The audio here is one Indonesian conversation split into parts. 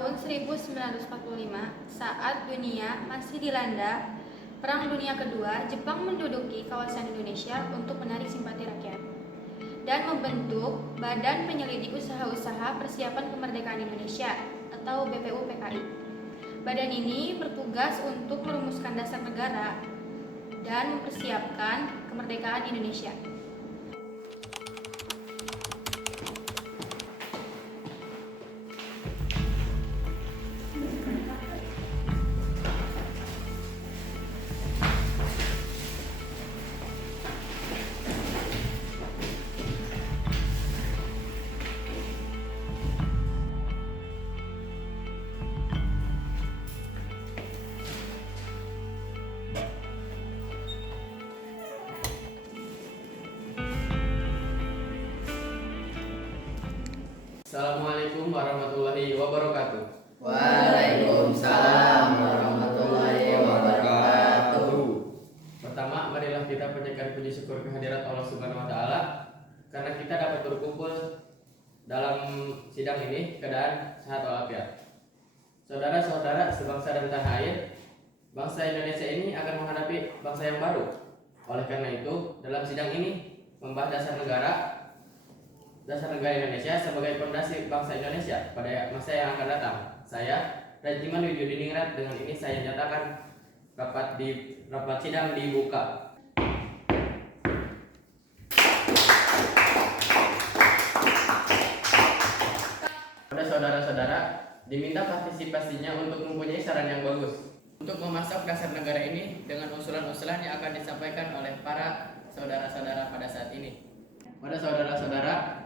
tahun 1945, saat dunia masih dilanda Perang Dunia Kedua, Jepang menduduki kawasan Indonesia untuk menarik simpati rakyat dan membentuk Badan Penyelidik Usaha-Usaha Persiapan Kemerdekaan Indonesia atau BPUPKI. Badan ini bertugas untuk merumuskan dasar negara dan mempersiapkan kemerdekaan Indonesia. Assalamualaikum warahmatullahi wabarakatuh. Waalaikumsalam warahmatullahi wabarakatuh. Pertama, marilah kita panjatkan puji syukur kehadirat Allah Subhanahu wa taala karena kita dapat berkumpul dalam sidang ini keadaan sehat walafiat. Saudara-saudara sebangsa dan tanah air, bangsa Indonesia ini akan menghadapi bangsa yang baru. Oleh karena itu, dalam sidang ini membahas dasar negara Indonesia sebagai fondasi bangsa Indonesia pada masa yang akan datang. Saya, Rajiman Widyudiningrat, dengan ini saya nyatakan rapat sidang dibuka. Pada saudara-saudara, diminta partisipasinya untuk mempunyai saran yang bagus untuk memasak dasar negara ini dengan usulan-usulan yang akan disampaikan oleh para saudara-saudara pada saat ini. Pada saudara-saudara,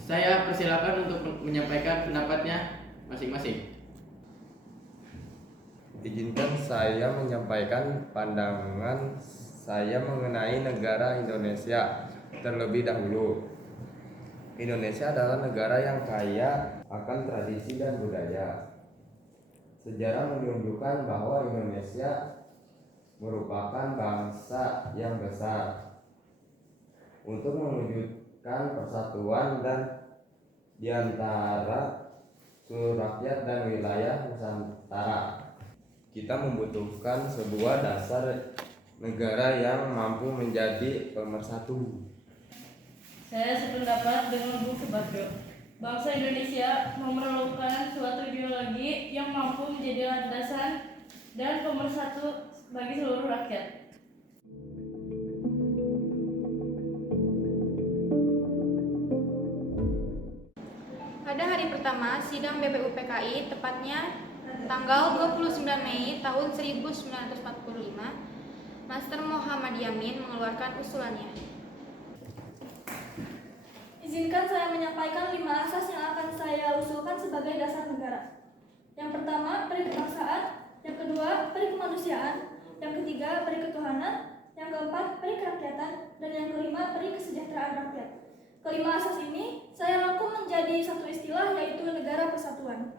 saya persilakan untuk menyampaikan pendapatnya masing-masing. Izinkan saya menyampaikan pandangan saya mengenai negara Indonesia terlebih dahulu. Indonesia adalah negara yang kaya akan tradisi dan budaya. Sejarah menunjukkan bahwa Indonesia merupakan bangsa yang besar. Untuk mewujudkan persatuan dan di antara seluruh rakyat dan wilayah Nusantara, kita membutuhkan sebuah dasar negara yang mampu menjadi pemersatu. Saya sependapat dengan Bung Subagio. Bangsa Indonesia memerlukan suatu ideologi yang mampu menjadi landasan dan pemersatu bagi seluruh rakyat. Pada hari pertama sidang BPUPKI, tepatnya tanggal 29 Mei tahun 1945, Master Muhammad Yamin mengeluarkan usulannya. Izinkan saya menyampaikan 5 asas yang akan saya usulkan sebagai dasar negara. Yang pertama, peri kebangsaan. Yang kedua, peri kemanusiaan. Yang ketiga, peri ketuhanan. Yang keempat, peri kerakyatan. Dan yang kelima, peri kesejahteraan rakyat. Kelima asas ini saya rangkum menjadi satu istilah, yaitu negara persatuan.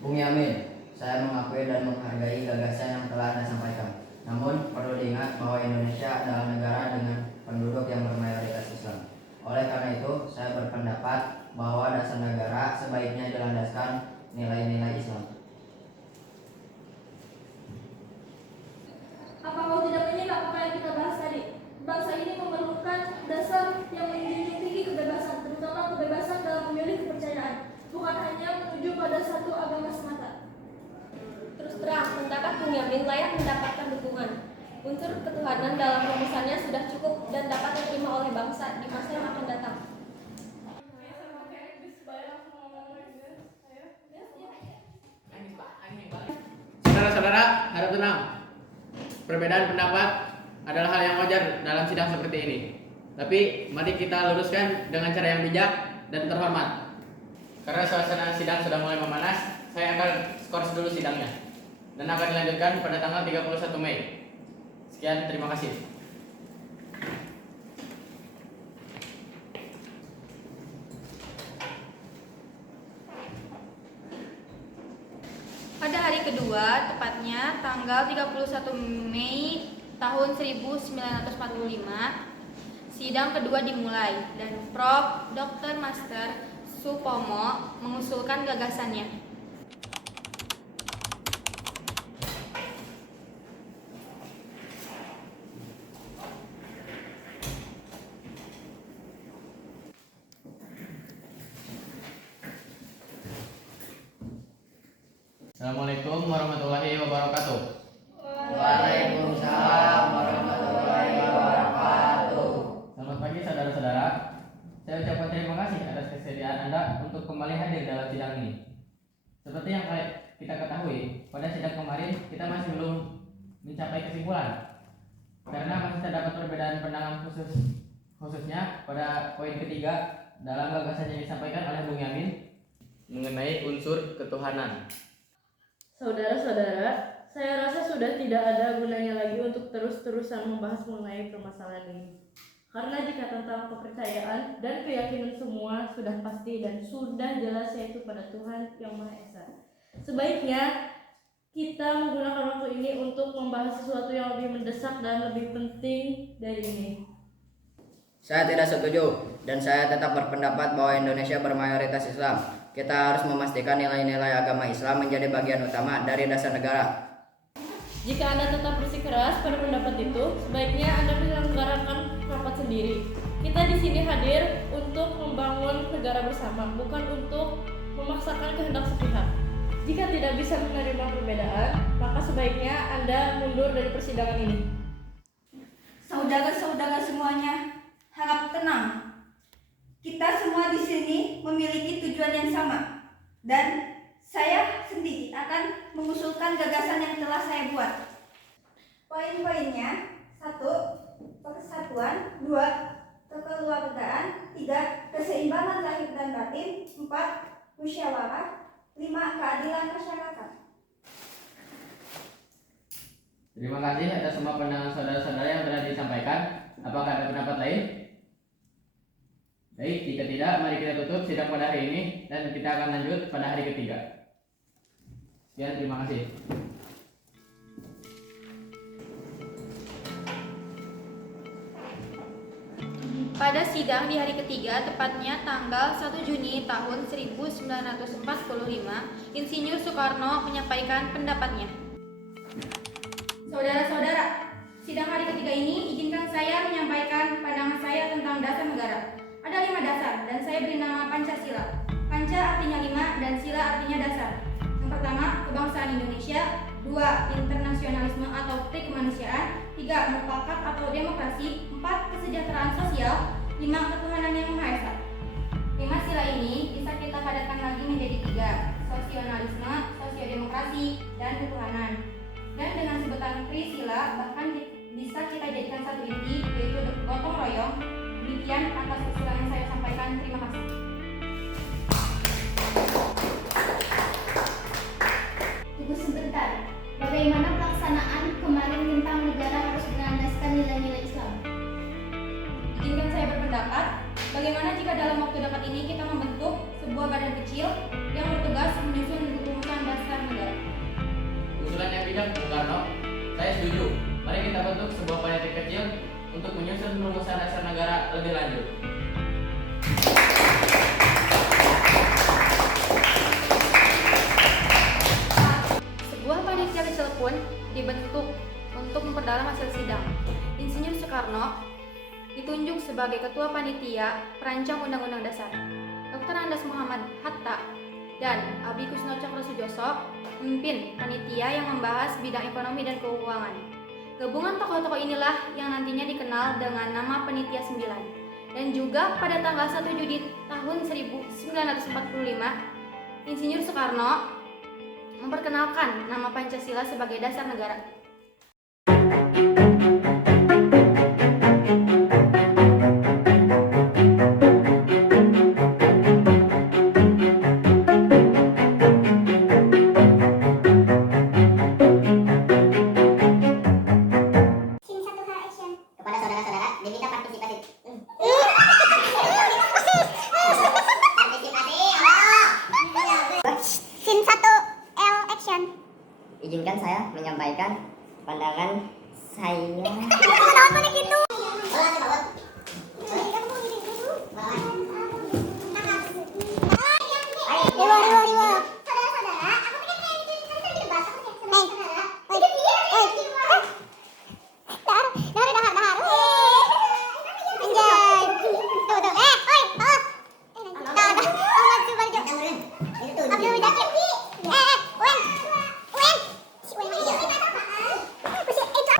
Bung Yamin, saya mengakui dan menghargai gagasan yang telah Anda sampaikan. Namun, perlu diingat bahwa Indonesia adalah negara dengan penduduk yang bermayoritas Islam. Oleh karena itu, saya berpendapat bahwa dasar negara sebaiknya dilandaskan nilai-nilai Islam. Apa kau tidak menyimak apa yang kita bahas tadi? Bangsa ini memerlukan dasar yang menjunjung tinggi kebebasan, terutama kebebasan dalam memilih kepercayaan, bukan hanya menuju pada satu agama semata. Terus terang, pendapat Bung Yamin layak mendapatkan dukungan. Unsur ketuhanan dalam rumusannya sudah cukup dan dapat diterima oleh bangsa di masa yang akan datang. Saudara-saudara, harap tenang. Perbedaan pendapat adalah hal yang wajar dalam sidang seperti ini. Tapi mari kita luruskan dengan cara yang bijak dan terhormat. Karena suasana sidang sudah mulai memanas, saya akan skors dulu sidangnya dan akan dilanjutkan pada tanggal 31 Mei. Sekian, terima kasih. Pada hari kedua, tepatnya tanggal 31 Mei tahun 1945, sidang kedua dimulai dan Prof. Dr. Master Supomo mengusulkan gagasannya. Assalamualaikum warahmatullahi wabarakatuh. Waalaikumsalam warahmatullahi wabarakatuh. Selamat pagi saudara-saudara. Saya ucapkan terima kasih atas kesediaan Anda untuk kembali hadir dalam sidang ini. Seperti yang kita ketahui, pada sidang kemarin kita masih belum mencapai kesimpulan karena masih terdapat perbedaan pandangan khususnya pada poin ketiga dalam gagasan yang disampaikan oleh Bung Yamin mengenai unsur ketuhanan. Saudara-saudara, saya rasa sudah tidak ada gunanya lagi untuk terus-terusan membahas mengenai permasalahan ini. Karena jika tentang kepercayaan dan keyakinan semua sudah pasti dan sudah jelas yaitu pada Tuhan Yang Maha Esa. Sebaiknya kita menggunakan waktu ini untuk membahas sesuatu yang lebih mendesak dan lebih penting dari ini. Saya tidak setuju dan saya tetap berpendapat bahwa Indonesia bermayoritas Islam. Kita harus memastikan nilai-nilai agama Islam menjadi bagian utama dari dasar negara. Jika Anda tetap bersikeras pada pendapat itu, sebaiknya Anda menyelenggarakan rapat sendiri. Kita di sini hadir untuk membangun negara bersama, bukan untuk memaksakan kehendak sepihak. Jika tidak bisa menerima perbedaan, maka sebaiknya Anda mundur dari persidangan ini. Saudara-saudara semuanya, harap tenang. Kita semua di sini memiliki tujuan yang sama, dan saya sendiri akan mengusulkan gagasan yang telah saya buat. Poin-poinnya: 1. Persatuan, 2. Kekeluargaan, 3. Keseimbangan lahir dan batin, 4. Musyawarah, 5. Keadilan masyarakat. Terima kasih atas semua pandangan saudara-saudara yang telah disampaikan. Apakah ada pendapat lain? Baik, jika tidak, mari kita tutup sidang pada hari ini dan kita akan lanjut pada hari ketiga. Sekian, terima kasih. Pada sidang di hari ketiga, tepatnya tanggal 1 Juni tahun 1945, Insinyur Soekarno menyampaikan pendapatnya. Saudara-saudara, sidang hari ketiga ini izinkan saya menyampaikan pandangan saya tentang dasar negara. Ada 5 dasar dan saya beri nama Pancasila. Panca artinya 5 dan sila artinya dasar. Yang pertama, kebangsaan Indonesia. 2. Internasionalisme atau kemanusiaan. 3. Mufakat atau demokrasi. 4. Kesejahteraan sosial. 5. Ketuhanan yang Maha Esa. 5 sila ini bisa kita padatkan lagi menjadi 3. Sosionalisme, sosiodemokrasi, dan ketuhanan. Dan dengan sebutan Trisila bahkan bisa kita jadikan satu inti, yaitu gotong royong. Demikian atas usulan yang saya sampaikan. Terima kasih. Tunggu sebentar. Bagaimana pelaksanaan kemarin tentang negara harus berlandaskan nilai-nilai Islam? Izinkan saya berpendapat, bagaimana jika dalam waktu dekat ini kita membentuk sebuah badan kecil yang bertugas menyusun rumusan dasar negara. Usulan yang bijak, Bung Karno. Saya setuju. Mari kita bentuk sebuah panitia kecil untuk menyusun rumusan dasar negara lebih lanjut. Sebuah panitia kecil pun dibentuk untuk memperdalam hasil sidang. Insinyur Soekarno ditunjuk sebagai Ketua Panitia Perancang Undang-Undang Dasar. Dr. Andes Muhammad Hatta dan Abi Kusno Cokro Sujoso memimpin panitia yang membahas bidang ekonomi dan keuangan. Gabungan tokoh-tokoh inilah yang nantinya dikenal dengan nama Panitia 9. Dan juga pada tanggal 1 Juni tahun 1945, Insinyur Soekarno memperkenalkan nama Pancasila sebagai dasar negara. Izinkan saya menyampaikan pandangan saya. Saudara-saudara, aku pengen kayak gitu di debat. Aku pengen sama saudara.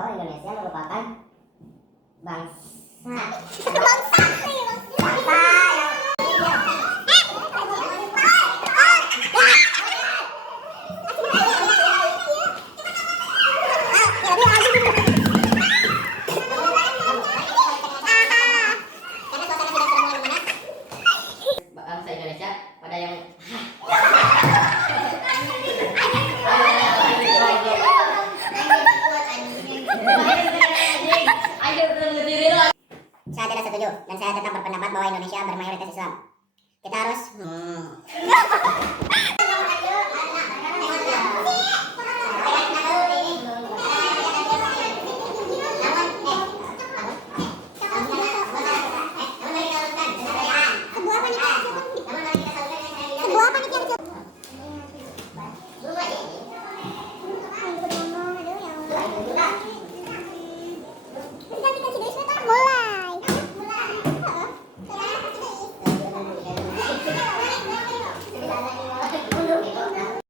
Indonesia merupakan bangsa Bangsa Indonesia pada yang saya tidak setuju dan saya tetap berpendapat bahwa Indonesia bermayoritas Islam. Kita harus